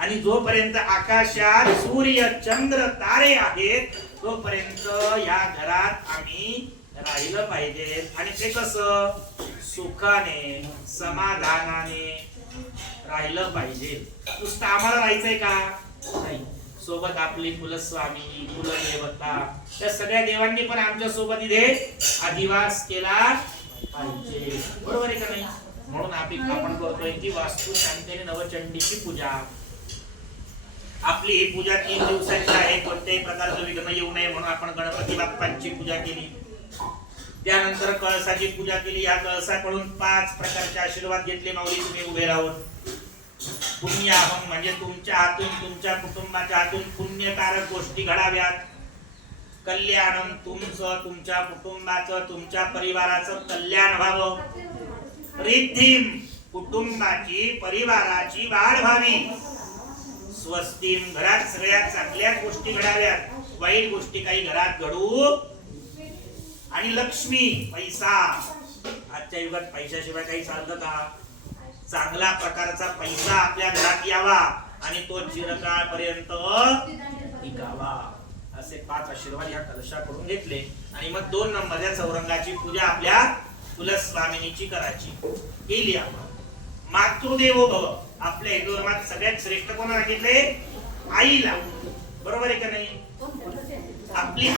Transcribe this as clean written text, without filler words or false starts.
आणि जोपर्यंत आकाशात सूर्य चंद्र तारे आहेत तोपर्यंत या घरात आम्ही राहिलं पाहिजे. आणि ते कसं सुखाने समाधानाने राहिलं पाहिजे. नुसतं आम्हाला राहायचंय का नाही, सोबत आपली कुलस्वामी कुलदेवता त्या सगळ्या देवांनी पण आमच्या सोबत इथे अधिवास केला पाहिजे. बरोबर आहे का नाही? म्हणून आपण करतोय की वास्तू शांतीने नवचंडीची पूजा. आपली ही पूजा 3 दिवसांची आहे. कोणत्याही प्रकारचं विघ्न येऊ नये म्हणून आपण गणपती बाप्पांची पूजा केली. त्यानंतर कळसाची पूजा केली. या कळसाकडून 5 प्रकारचे आशीर्वाद घेतले. माऊली तुम्ही उभे राहून पुण्याहम म्हणजे तुमच्या हातून तुमच्या कुटुंबाच्या हातून पुण्यकारक गोष्टी घडाव्यात. कल्याणम तुमचं तुमच्या कुटुंबाचं तुमच्या परिवाराचं कल्याण व्हावं. रिद्धिम कुटुंबाची परिवाराची वाढ व्हावी. स्वस्तिम घरात सगळ्या चांगल्या गोष्टी घडाव्यात, वाईट गोष्टी काही घरात घडू. आणि लक्ष्मी पैसा, आजच्या युगात पैशाशिवाय काही चालतं का? चांगला प्रकारचा पैसा आपल्या घरात यावा आणि तो चिरकाळपर्यंत टिकावा. असे 5 आशीर्वाद या कलशाकडून घेतले. आणि मग 2 नंबरच्या चौरंगाची पूजा आपल्या कुलस्वामिनीची करायची. केली आपण. मातृदेवो भव, आपल्या हिंदू धर्मात सगळ्यात श्रेष्ठ कोणाला सांगितले? आईला. बरोबर आहे का नाही? आपली